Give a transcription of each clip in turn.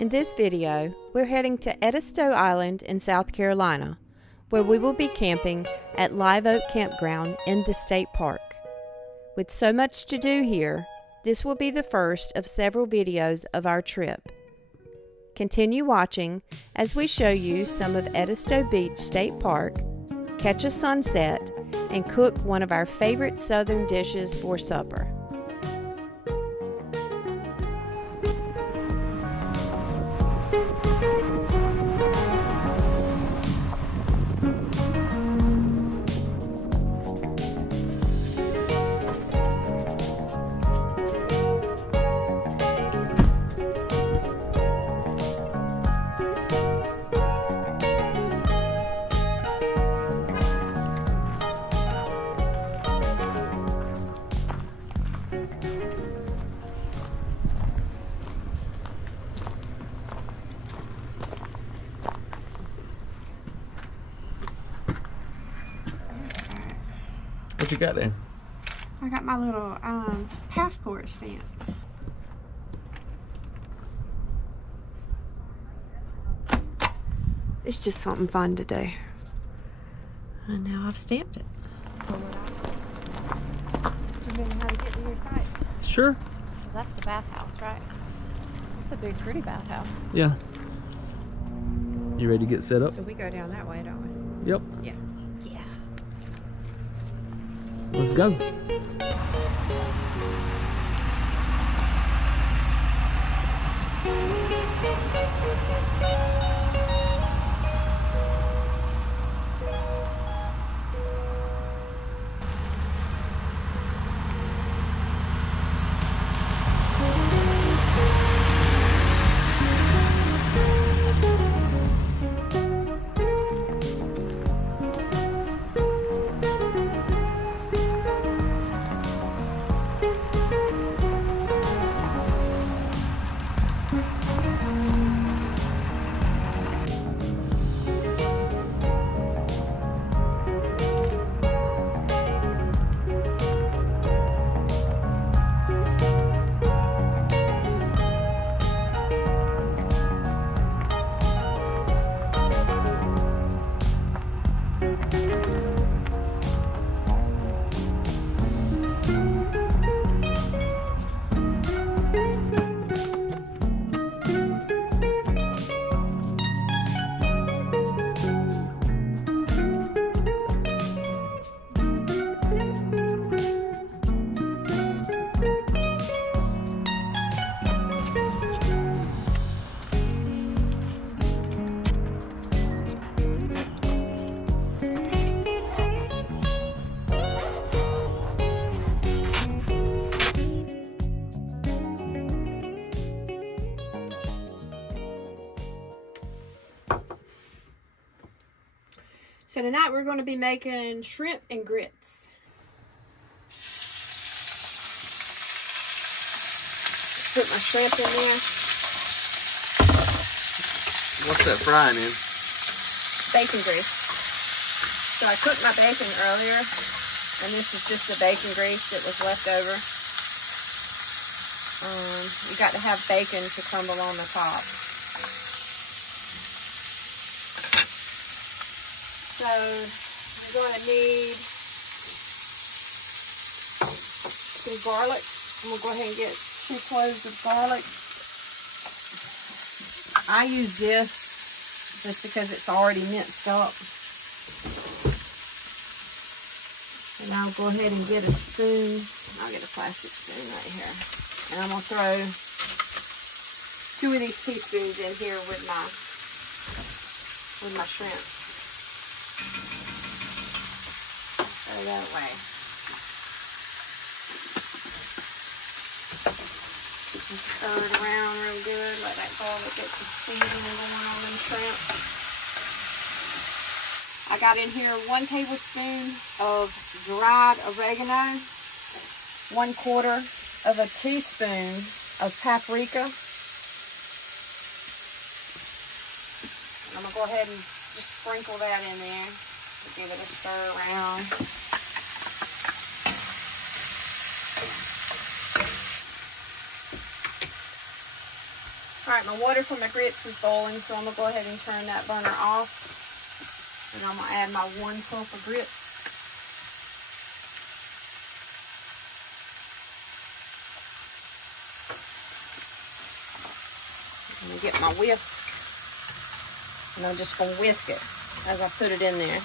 In this video, we're heading to Edisto Island in South Carolina, where we will be camping at Live Oak Campground in the state park. With so much to do here, this will be the first of several videos of our trip. Continue watching as we show you some of Edisto Beach State Park, catch a sunset, and cook one of our favorite southern dishes for supper. What you got there? I got my little passport stamp. It's just something fun to do. And now I've stamped it. So you know how to get to your site? Sure. Well, that's the bathhouse, right? It's a big, pretty bathhouse. Yeah. You ready to get set up? So we go down that way, don't we? Yep. Yeah. Let's go. So tonight we're going to be making shrimp and grits. Put my shrimp in there. What's that frying in? Bacon grease. So I cooked my bacon earlier, and this is just the bacon grease that was left over. You got to have bacon to crumble on the top. So you're going to need some garlic. And we'll go ahead and get 2 cloves of garlic. I use this just because it's already minced up. And I'll go ahead and get a spoon. I'll get a plastic spoon right here. And I'm going to throw 2 of these teaspoons in here with my shrimp. Throw that away. And stir it around real good. Let that garlic get some seasoning going on them shrimp. I got in here 1 tablespoon of dried oregano, 1/4 of a teaspoon of paprika. And I'm going to go ahead and just sprinkle that in there. Give it a stir around. Alright, my water from my grits is boiling, so I'm going to go ahead and turn that burner off. And I'm going to add my 1 cup of grits. I'm going to get my whisk. And I'm just going to whisk it as I put it in there.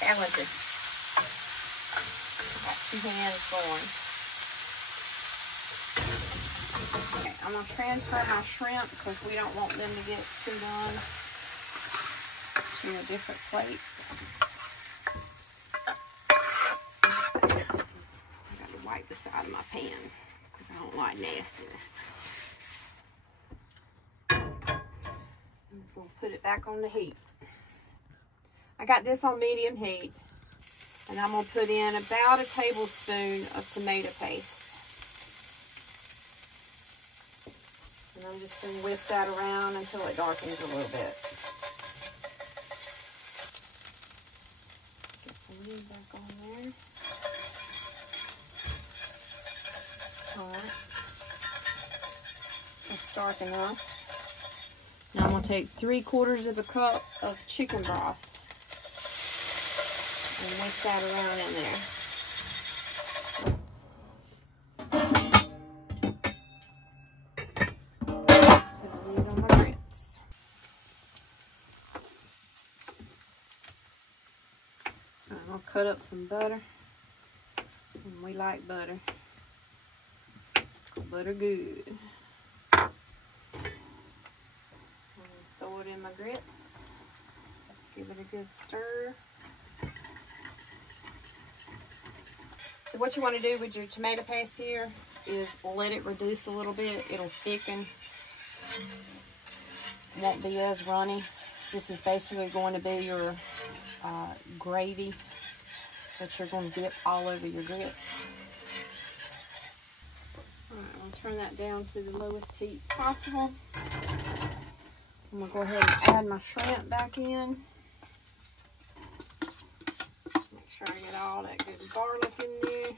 Talented. Got 2 hands going. Okay, I'm going to transfer my shrimp because we don't want them to get too done to a different plate. I got to wipe the side of my pan because I don't like nastiness. I'm going to put it back on the heat. I got this on medium heat, and I'm going to put in about a tablespoon of tomato paste. And I'm just going to whisk that around until it darkens a little bit. Get the lid back on there. Alright. That's dark enough. Now I'm going to take 3/4 of a cup of chicken broth. And whisk that around in there. Put a lid on my grits. I'm going to cut up some butter. And we like butter. Butter good. I'm going to throw it in my grits. Give it a good stir. So what you want to do with your tomato paste here is let it reduce a little bit. It'll thicken. Won't be as runny. This is basically going to be your gravy that you're going to dip all over your grits. Alright, I'm going to turn that down to the lowest heat possible. I'm going to go ahead and add my shrimp back in. Make sure I get all that good garlic in there.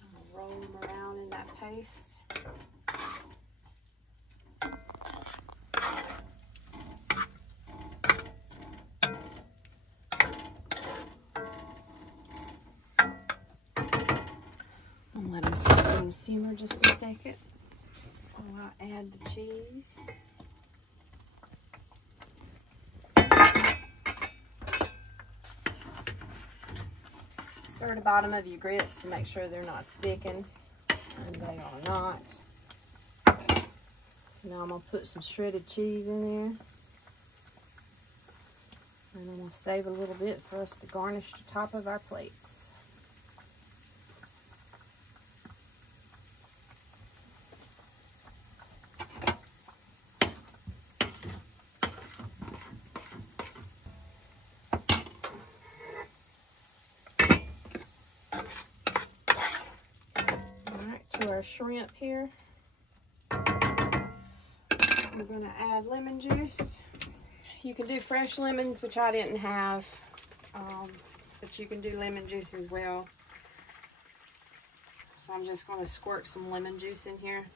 I'm going to roll them around in that paste. I'm going to let them sit and simmer just a second while I add the cheese. Stir the bottom of your grits to make sure they're not sticking, and they are not. So now I'm going to put some shredded cheese in there, and I'm going to save a little bit for us to garnish the top of our plates. To our shrimp here, we're going to add lemon juice. You can do fresh lemons, which I didn't have, but you can do lemon juice as well. So I'm just going to squirt some lemon juice in here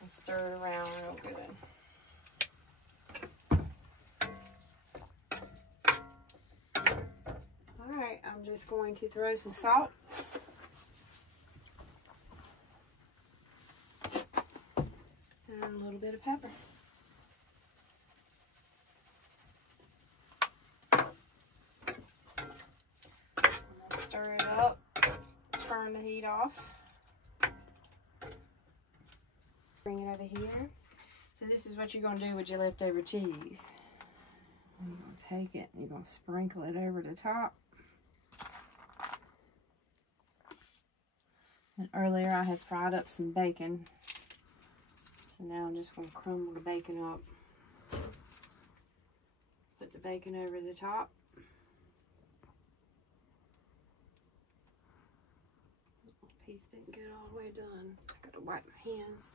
and stir it around real good. Alright, I'm just going to throw some salt. And a little bit of pepper. I'm going to stir it up, turn the heat off, bring it over here. So this is what you're going to do with your leftover cheese. You're going to take it and you're going to sprinkle it over the top. And earlier I had fried up some bacon. So now I'm just going to crumble the bacon up. Put the bacon over the top. Piece didn't get all the way done. I gotta wipe my hands.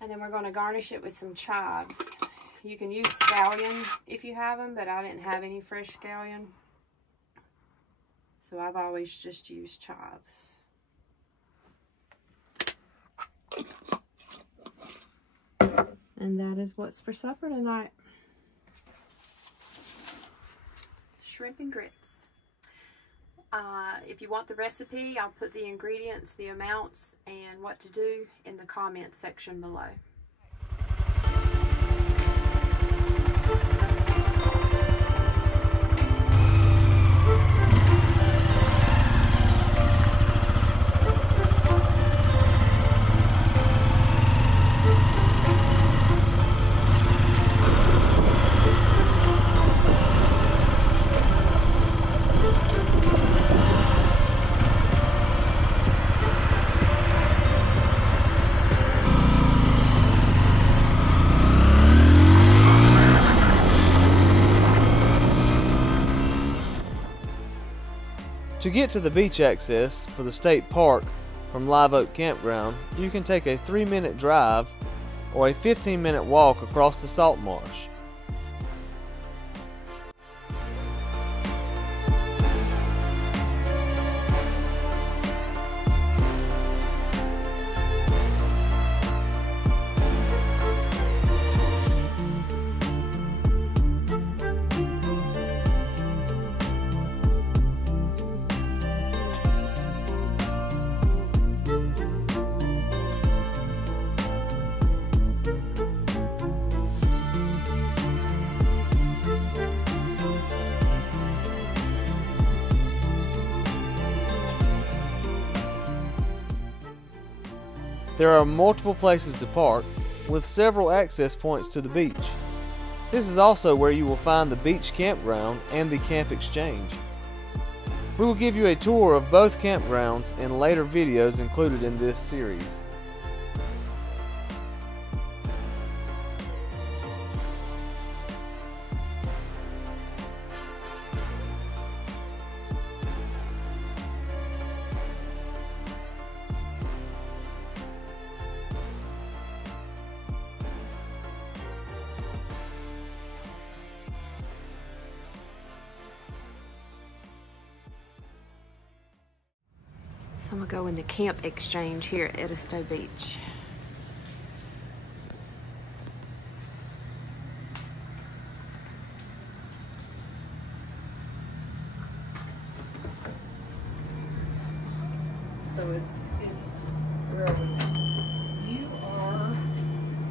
And then we're going to garnish it with some chives. You can use scallion if you have them, but I didn't have any fresh scallion. So I've always just used chives. And that is what's for supper tonight. Shrimp and grits. If you want the recipe, I'll put the ingredients, the amounts, and what to do in the comments section below. To get to the beach access for the state park from Live Oak Campground, you can take a 3-minute drive or a 15-minute walk across the Salt Marsh. There are multiple places to park, with several access points to the beach. This is also where you will find the beach campground and the camp exchange. We will give you a tour of both campgrounds in later videos included in this series. So I'm going to go in the camp exchange here at Edisto Beach. So it's where are we? You are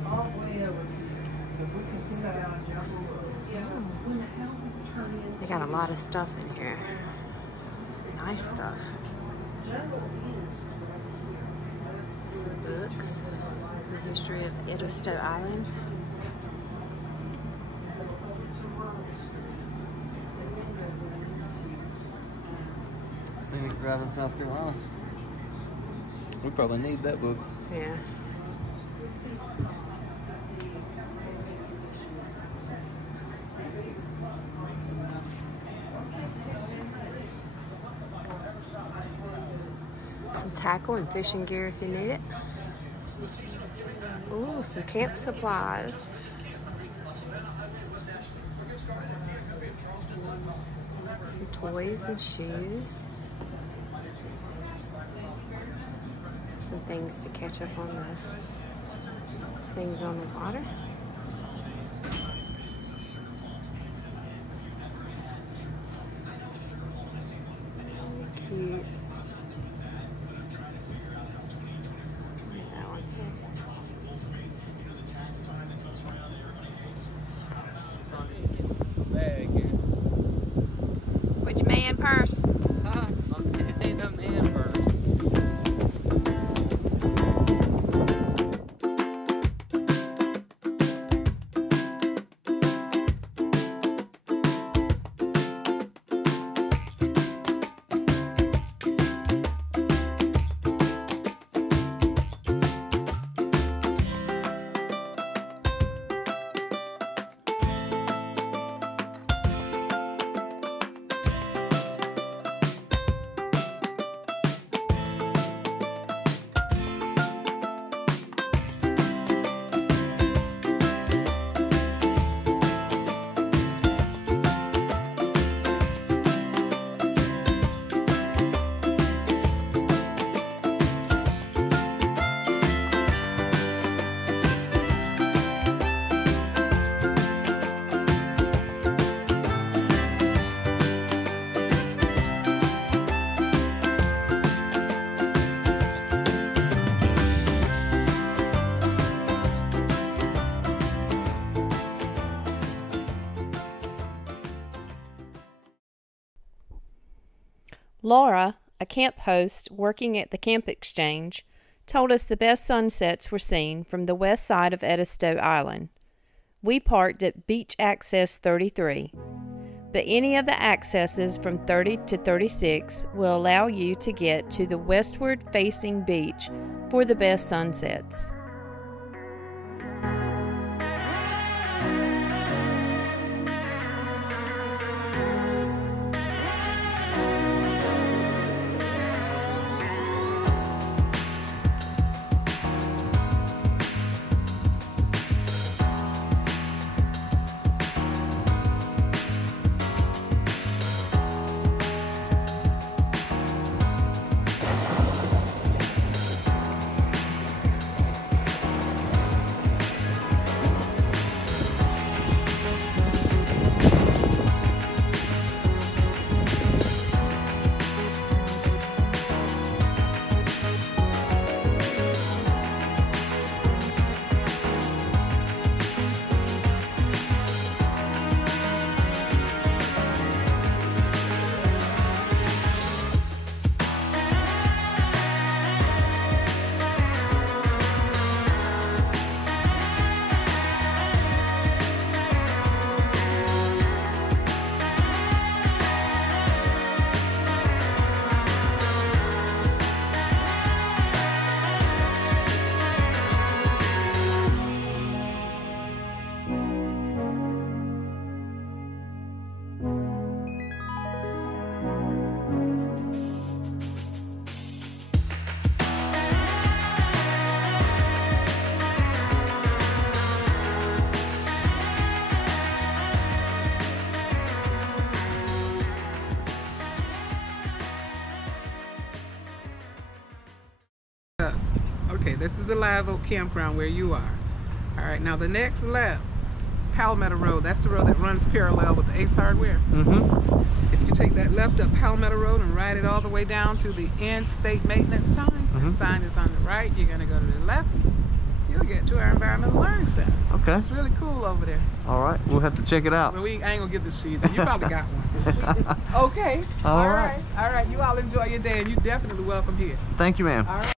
all the way over here. When the houses turn into, they got a lot of stuff in here. Nice stuff. Some books, the history of Edisto Island. Scenic Drive in South Carolina. We probably need that book. Yeah. Some tackle and fishing gear if you need it. Ooh, some camp supplies. Some toys and shoes. Some things to catch up on the things on the water. Cute. That one too. What's your man purse? Ain't no man purse. Laura, a camp host working at the Camp Exchange, told us the best sunsets were seen from the west side of Edisto Island. We parked at Beach Access 33, but any of the accesses from 30 to 36 will allow you to get to the westward facing beach for the best sunsets. Okay, this is the Live Oak Campground where you are. All right, now the next left, Palmetto Road, that's the road that runs parallel with the Ace Hardware. If you take that left up Palmetto Road and ride it all the way down to the end state maintenance sign, the sign is on the right, you're gonna go to the left, you'll get to our Environmental Learning Center. Okay. It's really cool over there. All right, we'll have to check it out. Well, I ain't gonna give this to you, you probably got one. Okay, all right. All right, you all enjoy your day and you're definitely welcome here. Thank you, ma'am. All right.